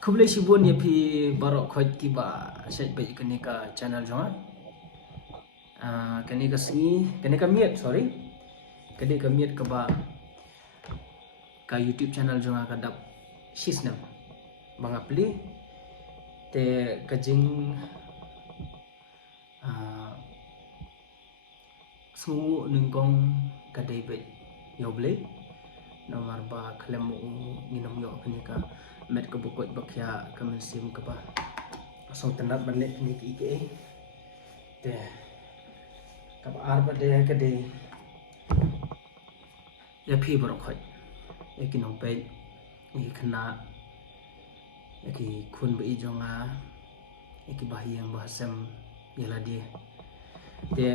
Kublai sibun ya pi barok khoj ki ba sait bai kene ka channel jonga kene ka singi kene ka miet sorry kene ka miet ka ba ka YouTube channel jonga ka dap sisnam banga pli te kajing sungu ningkong kadai bai yoble nomor ba klemu nginom yo kene ka met ka bukot bakya ka mensim ka ba song tenat balik ni ki ke te ka ba ar ba de ka de ya phi bro khoi ya ki nong pe ni khna ya ki khun ba i jonga ya ki bahiyang bahasam yala dia te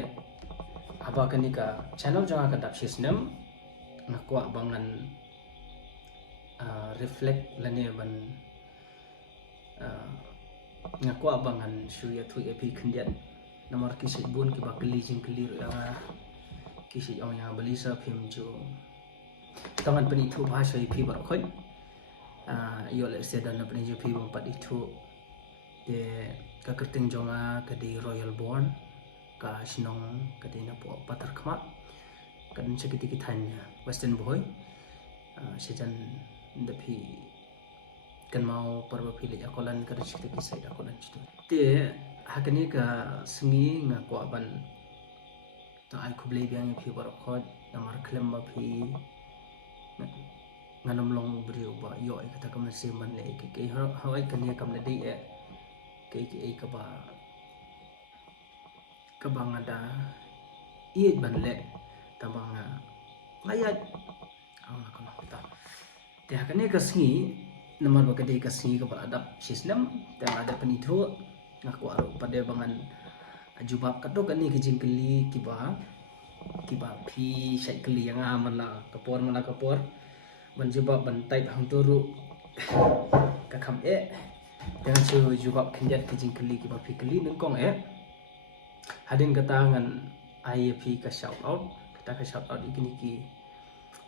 aba kani ka channel jonga ka dap sisnam ngakwa bangan reflect lane ban ngakwa bangan shuya thu epi khndian namar ki sibun ki bakli jing klir anga ki si ong yang bali sa phim chu tangan pani thu bhasha phi bar khoi yo le se dan pani ju phi bom pati thu te ka kerting jonga ka di royal born ka sinong ka di na po patar khma ka din chakiti ki than western boy sejan dapi kan mau parba pilih akolan ka rechite ki side akolan chitu te hakani ka singi nga ko ban to ai khublei biang phi bar khot namar khlem ba phi nganam long brio ba yo ai kata kam se man le ke hawai kani kam le dei ke ai ka ba ngada i ban le tabanga ngayat kono kita te hakane ka singi namar ba kadai ka singi ka ba adap sisnam te ada penitho ngaku aru pada bangan jubab kato kani ki jingkeli ki ba phi sai keli yang amala kapor mana kapor ban jubab ban type hang turu ka kham dan su jubab khenjat ki jingkeli ki ba phi keli nengkong hadin kata ngan IAP ka shout out kata ka shout out ikini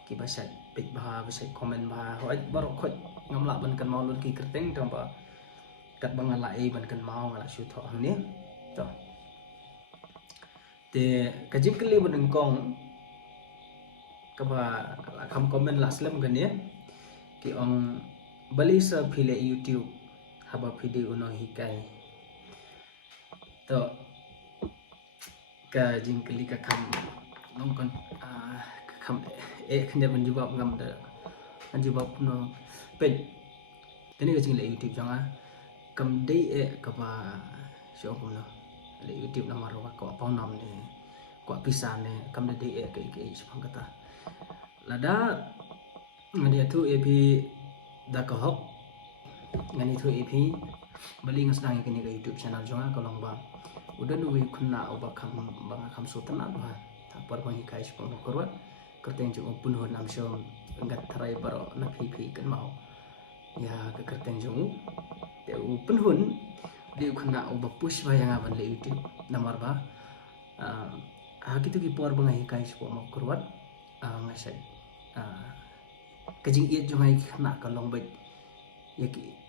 ki basat pik bah basat komen bah hoi baru khot ngamla ban kan mau lur ki kerteng tong ba kat bangal lai ban kan mau ngala shu tho hang ni to te ka jingkeli ban nengkong ka ba kham komen la slam kan ni ki ong bali sa phile YouTube haba video no hikai to ka jingkeli ka kham nongkon ka kham khanja menjawab ngam da menjawab no pe tani ka jingle YouTube janga kam dei ka ba sho ko no le YouTube namar wa ko pa nam ne ko pisan ne kam dei ke sepang kata lada ngani tu epi da ka hok ngani tu epi bali ngasnang ke ni ka YouTube channel janga ka long ba udah nuwi kunna oba kham banga kham sultan ba ta par bang kai sepang korwat kerteng jung pun hon am shom ngat tharai baro na phi kan mau ya ka kerteng jung te pun hon di khna oba push ba yang aban le YouTube namar ba gitu ki por bang kai sepang mau korwat ngasai kajing iet jung ai khna ka long bai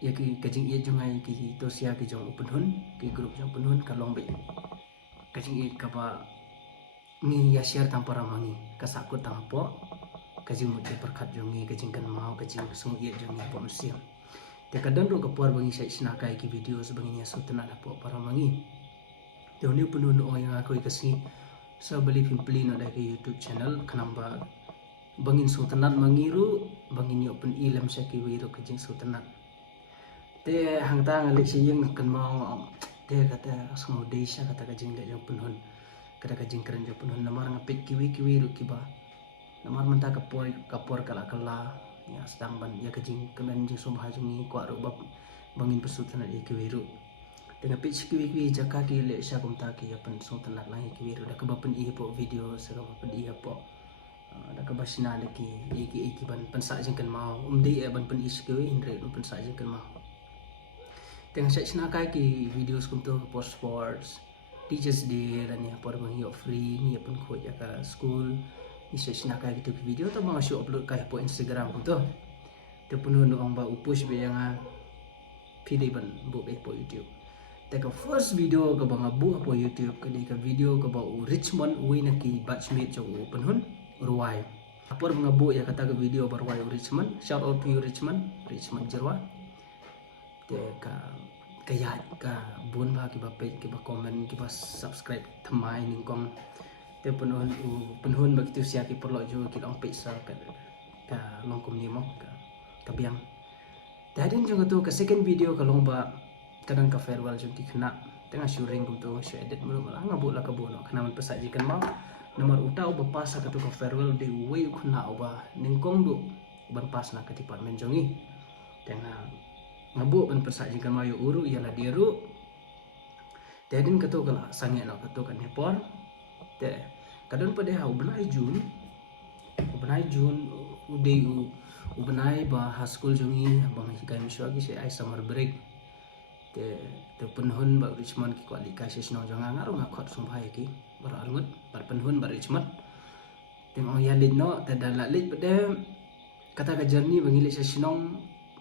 yaki kajing iet jung ai ki to sia ki jung pun hon ki group jung pun hon ka long bai kajing iet ka ba ngi ya share tang para mangi kasakut tang po kajing mu perkat jongi kajing kan mau kajing sung iet jongi po mesim te kadang ro ka por bangi sai sina kai ki video sebangi ya sutna na po para mangi te ni punu no yang aku kasi sa bali pimpli no da ke YouTube channel kanamba bangin sutna mangiru bangin yo pen ilam sa ki wiro kajing sutna te hangta ngali siyeng kan mau te kata sung deisa kata kajing le jong punhun kada kajing keren jo punhun namar ngapit kiwi ru kiba namar menta kapor kala ya sedang ban ya kajing kemen jing sumbah jungi kwa ru bab bangin pesutana ya kiwi ru dengan pit kiwi jaka ki le sya kumta ki ya pen sutana lang kiwi ru da ka bapen i po video sa ka bapen i po da ka basina de ki ban pensa jing kan mau umdi ban pen is kiwi indre pensa jing kan mau dengan saya sina kai ki videos kumto post sports teachers day dan ya por bang yo free ni pun ko ya ka school ni saya sina kai gitu video to mga show upload kai po Instagram kumto te pun no ang ba upush be yang pili ban bu be po YouTube te ka first video ka banga bu po YouTube ka di ka video ka ba Richmond win ki batchmate jo penhun ruai apor banga bu ya kata ka video barwai Richmond, shout out to you Richmond jerwa te ka kaya ka bun ba ki ba page ki ba comment ki ba subscribe thamai ning kong te penhun ba kitu sia ki perlo jo ki long page sa ka long kom ni mo ka biang dadin jung tu ka second video ka long ba kadang ka farewell jung ki khna tengah shooting kum tu she edit mulu mala ngabu la ka bu no khna man pasaji kan mau nomor utau ba pas ka tu ka farewell de way khna ba ning kong du ban pas na ka department jongi tengah ngabu ban pasaji kan mau uru ialah diru dadin ka tu kala sange no ka tu kan hepor te kadang pada hau benai Jun uday benai ba high school jongi bang hikai miswa ki se ai summer break te penhun ba Richmond ki kwali ka se sno jonga ngaru ngakot sumbai ki bar arngut bar penhun bar Richmond teng ong ya lit no te dala lit pada kata ka journey bangi lit se sinong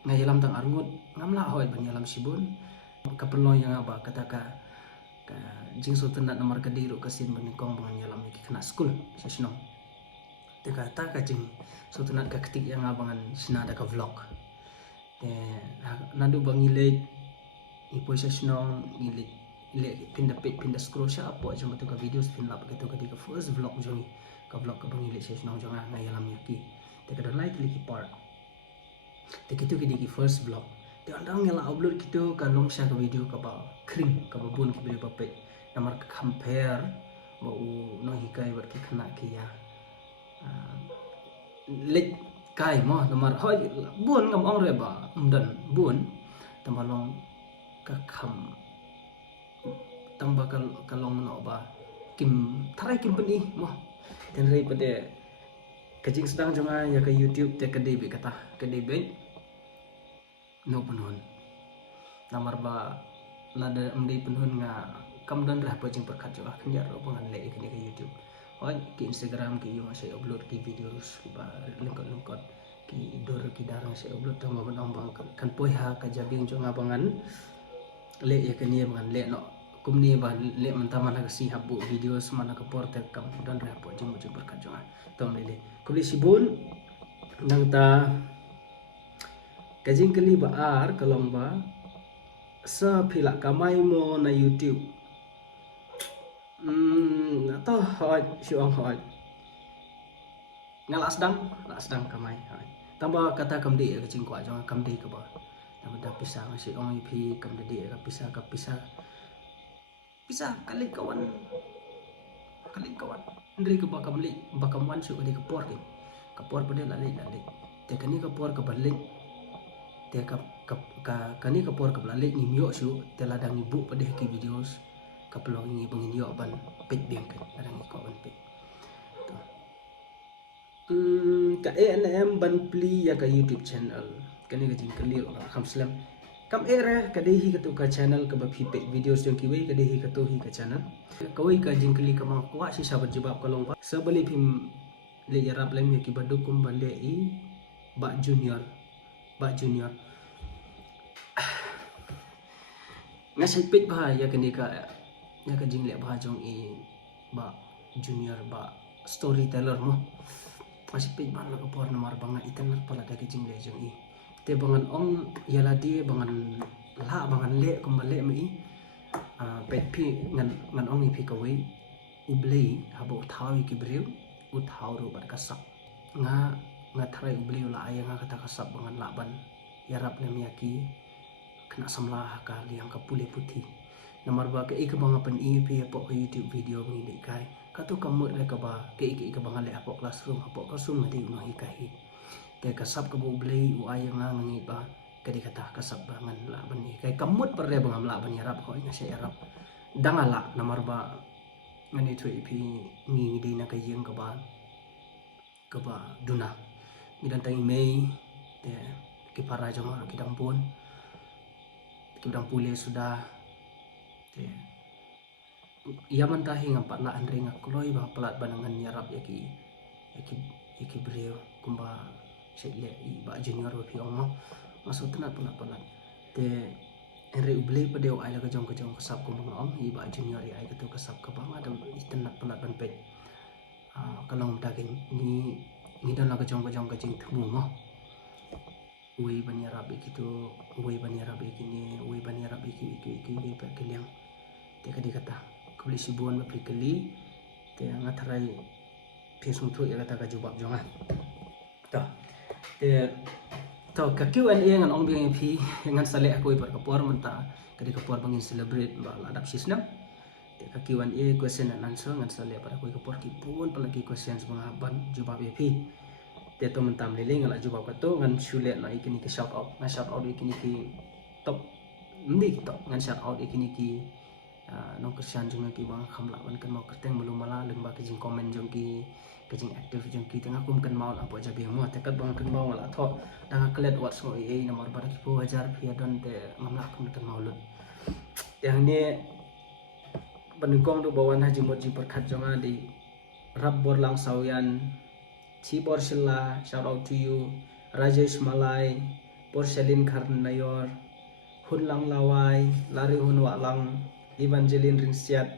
ngayalam tang arngut ngamla hoi ban yalam sibun ka penlo yang aba kata ka jing sultanat nomor kadiru kasin menikong bangan yalam ki kena school se sinong te kata ka jing sultanat ka ketik yang abangan sinada ka vlog te nandu bangi lit ipo se sinong ilit pinda scroll sha apo jong tu ka videos pin lap gitu ka di ka first vlog jong ka vlog ka bangi lit se sinong jong ngayalam ki te ka like ki part te kitu ki di first vlog te andang ngela upload kitu ka long sha ka video ka ba kring ka ba bun ki video pape namar ka compare ba no hikai bar ki khna ki ya lek kai mo namar hoi bun ngam ong re ba dan bun tambalong ka kham tamba ka long no ba kim tharai kim peni mo ten rei pade kajing sedang jonga ya ka YouTube te ka debe kata ka debe no penhun namar ba lada amdei penhun nga kam dan rah pa jing perkat jo akan ya ro bangan le ka YouTube hoi ki Instagram ki yo saya upload ki videos ba lengkot ki dor ki darang saya upload tama ban bang kan poi ha ka jabing jo ngabangan le ya ka ni bangan le no kumni ba le mantaman ha si habu videos mana ka porter kam dan rah pa jing mo berkat jo tom le kuli sibun nang ta kajing kali ba ar kalong ba sa phila kamai mo na YouTube atau hoi siang hoi ngalas dang kamai hoi tambah kata kamdi ka cing kwa jong kamdi ka ba tambah da pisah si ong ip kamdi ka pisah kali kawan ndri ka ba kamli ba kamwan su ka por ki kapor pada lali te kani kapor ka balik te kani kapor ka balik ni myo su te ladang ibu pada ki videos kapelong ni bangin yo ban pet beng kan ladang ko ban pet ka ANM ban pli ya ka YouTube channel kani ka jing kali kham slam kam era ka dehi ka tu ka channel ka ba phi pet videos yang kiwi ka dehi ka tu hi ka channel kawai ka jing kali ka ma kwa si sabat jawab kalong ba sabali phim le yarap lem ki badukum bale i ba junior ngasai pet ba ya kani ka ya ka jing le ba jong i ba junior ba storyteller mo masih pet ba la ka por namar banga itan pala da ka jing le jong i te bangan ong yala di bangan le kumbale mi pet pi ngan ong i pi kawai ublei habo thawi ki brew u thawru bar kasap nga tharai ublei la aya nga kata kasap bangan laban yarap le miyaki kena samlah ka liang ka pule putih namar ba ke ik banga pen i pi apo ka YouTube video ngi de kai ka tu kamut le ka ba ke ik banga le apo classroom ngadi no hi kai te kasap ka bu ublei u aya nga ngi ba ke di kata kasap bangan laban ni kai kamut per le bangam laban yarap ko nga se yarap dangala namar ba ngani tu ipi ngi di na ka yeng ka ba duna midan tangi mei te ki para jong ki dampun ki dang pule sudah te ia mantahi ngampat la andre ngakloi ba pelat banangan yarap yaki brio kumba sedle i ba junior pi ong masuk tenat pelat te Henry ubli pada ai la kejong kesap ko mga ong iba junior ai ketu kesap ke bang ada itenat penat ban pet kalong takin ni dan la kejong kejing temu mo ui bani rabi gitu ui bani rabi kini ui bani rabi ki per keliang te kadi kata kuli sibuan ba keli te ngatarai pisung tu ya kata ka jubab jonga to te to ka Q&A ngan ong biang pi ngan sale aku ipat kapor menta kadi kapor bangin celebrate ba ladap sisnam te ka Q&A question and answer ngan sale pada aku kapor ki pun pelagi questions mga ban jubab pi te to mentam lele ngan jubab ka to ngan sule na ikini ki shout out ikini ki top ndi to ngan shout out ikini ki nong kersian jong ki bang khamla ban kan mau kerteng belum malah lengba ki jing comment jong ki kajing aktif jong ki tengah kum kan mau apa jabe mo tekat bang kan mau la tho tengah klet wat so e nomor bar ki 2000 pia don te ngamla kum kan mau lut yang ni penungkong do bawan haji moji perkat jonga di rab bor lang sawian chi bor silla shout out to you Rajesh Malai Porcelain Karnayor hun lang lawai lari hun wa lang Evangeline Ringsiat,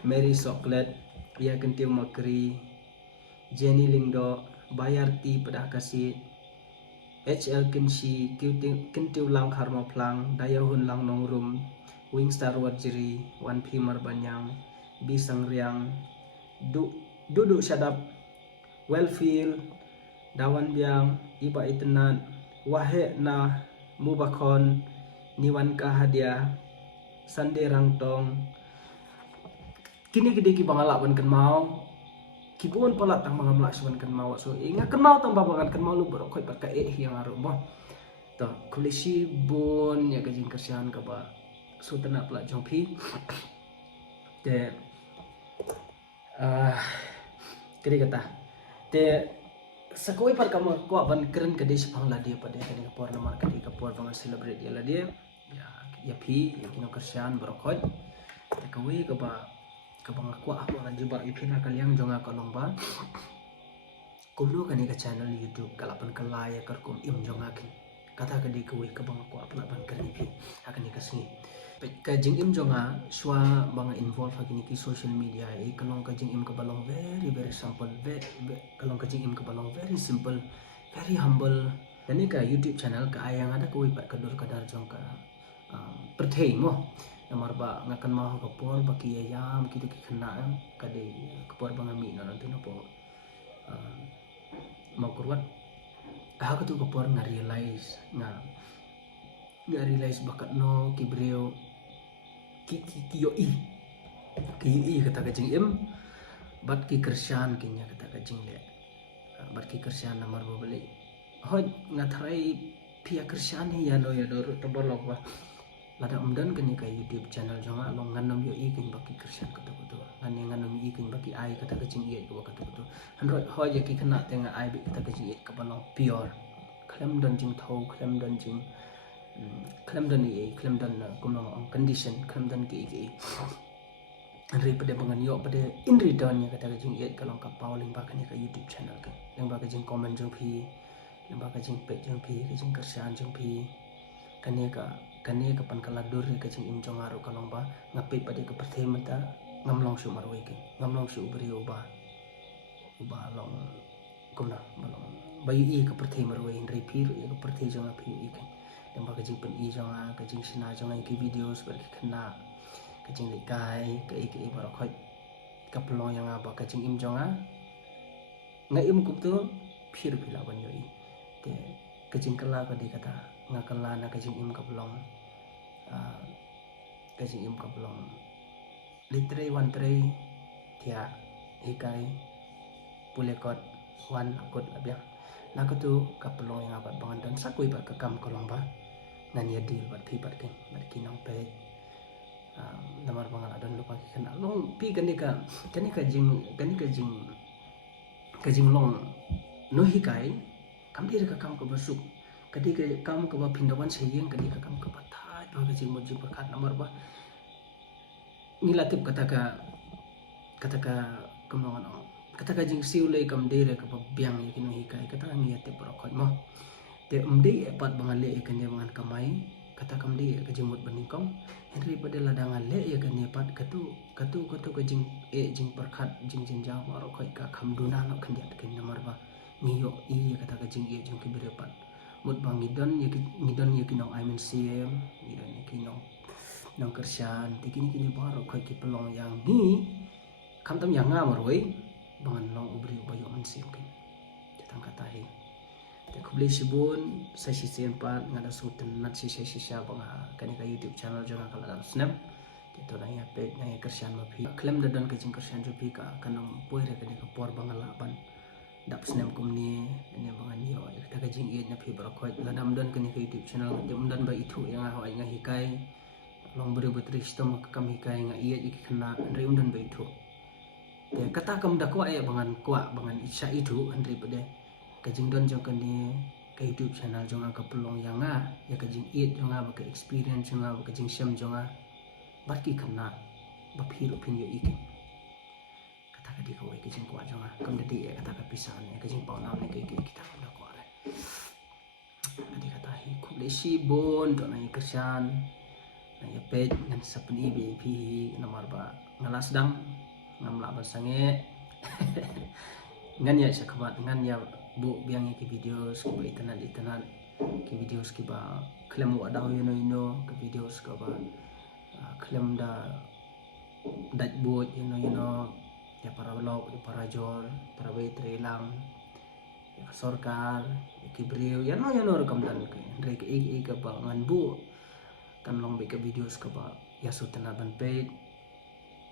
Mary Soklet, Ia Kentiu Makri, Jenny Lingdo, Bayarti Pedakasi, HL Kinshi, Kentiu Lang Harma Plang, Dayahun Lang Nongrum, Wingstar Wajiri, Wan Pimar Banyang, Bisang Riang, Duduk Shadap, Wellfield, Dawan Biang, Iba Itenat, Wahe Na, Mubakon, Niwan Kahadia, Sande Rangtong kini gede ki bangala ban kan mau kibun pala tang mga mlaksuan kan mau so inga kan mau tang babangan kan mau lu berokoi pakai yang aru mo to kulisi bun ya gajing kersian ka ba so tena pala jong pi te kiri kata te sakoi par kamu ko ban keren kede sepang la dia pada kede kapor nomor kede kapor bangan celebrate ya la dia ya pi ya kino kersian berokoi te kawi ka ba kabang aku akan jumpa ipina kalian jonga kolong ba kumlo kani ka channel YouTube kalapan kalaya karkum im jonga kin kata ka di kuwi kabang aku apla ban kani pi akan ikasni ka jing im jonga swa bang involve hakini ki social media e kalong ka jing im ka balong very simple kalong ka jing im ka balong very simple very humble kani ka YouTube channel ka ayang ada kuwi pa kadur kadar jong ka perthei mo namar ba ngakan mau kapor baki ayam gitu ki kena kade kapor bangami na nanti no po mau kurwat aku tuh kapor nga realize bakat no kibreo ki yo i kata kajing im bat ki kersian kinya kata kajing le bat ki kersian namar ba beli hoj ngatrai pia kersian ya no tabor ba lada umdan kani ka YouTube channel jonga long nganam yo i kin baki kersian kata betul ngani nganam i kin baki ai kata kajing i ko kata betul handro hoje ki kena tenga ai bi kata kajing i ka balong pure klem dan jing thau klem dan kumno condition klem dan ki Andri pada bangan yo pada in return ya kata kajing i kalong ka pauling ba kani ka YouTube channel ka yang ba kajing comment jong pi yang ba kajing page jong pi kajing kersian jong pi kani kapan kaladur ka jing im jong aru kalong ba ngapi pada ka perthe mata ngamlong su marwai ke ngamlong su ubri uba long kumna balong bayu i ka perthe marwai indri pir ya ka perthe jong api i ke yang ba ka jing pen i jong a ka jing sina jong ai ki videos ber kena ka jing likai ka i bar khoi ka pelong yang aba ka jing im jong a ngai im kup tu phir phila ban yo i te ka jing kala ka di kata ngakala na ka jing im ka pelong kajing im ka belum litre wan tre tia hikai pulekot wan akut abia nak tu ka pelong yang abat bangan dan sakui ba ka kam kolong ba nan ya deal bat pi bat ken bat kinong pe namar bangal adan lupa ki kena long pi kani ka jing long no hikai kam dir ka kam ka basuk kadi ka kam ka ba pindawan sayeng kadi ka kam ka baga jing mo jing perkat nomor ba nilatip kata ka kumongan kata ka jing siulay kam dire ka biang ikino hikai kata ngiate parokot mo te umde epat bangale ikanya bangan kamay kata kam dia ke jemut beningkong Henry pada ladangan le ya kan nepat katu ke jing jing perkat jing jenjang maro koi ka kam duna no kan dia kan nomor ba ngiyo I kata ke jing jing ke berepat mut bang ngidon ya kinong I mean CM ngidon ya kinong nong kersian kini baro koi ki pelong yang ni kam tam yang ngamaroi bangan long ubri bayo mensim kan datang kata hi kubli sibun sa sisempat ngada sultan nat sisa banga kani ka YouTube channel jangan kala dalam snap itu nang ya page nang ya kersian mapi klaim dadan kajing kersian jupi ka kanam poire kani ka por banga laban dap snap kumni ini banga niyo kita kajing iet na pi barakoi ladam dan kani ka YouTube channel jam dan ba itu yang ha nga hikai long bere betris tom kam hikai nga iet ikna reum dan ba itu kata kam dakwa ya bangan kwa bangan isya itu andre pada kajing don jong kani ke YouTube channel jong ka pelong yang ya kajing it jong ba ke experience jong ba kajing syam jong barki kana ba phiro phin yo ikin kata ka di ko kajing kwa jong kam dadi kata ka pisan ya kajing pau nam ne ke kita da ko re kadi kata hi ku le si bon to na kersan na ya page ngan sapni be phi nomor ba ngalas dang ngam la ba sange ngan ya sakhabat ngan ya bu biang ki videos ki itanan ki videos ki ba klem wa daw yino ki videos ka ba klem da dat buat yino ya para vlog ya para jor para betre lang ya sorkar ya ki brio ya no rekam dan ke re ka ba ngan bu kan long be ka videos ka ba ya sutana ban page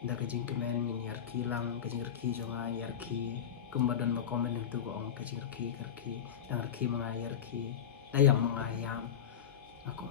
da kajing kemen min yarki lang kajing yarki jonga yarki kumbadan ba komen itu ko kajing yarki yang yarki mengayar ki dayam mengayam aku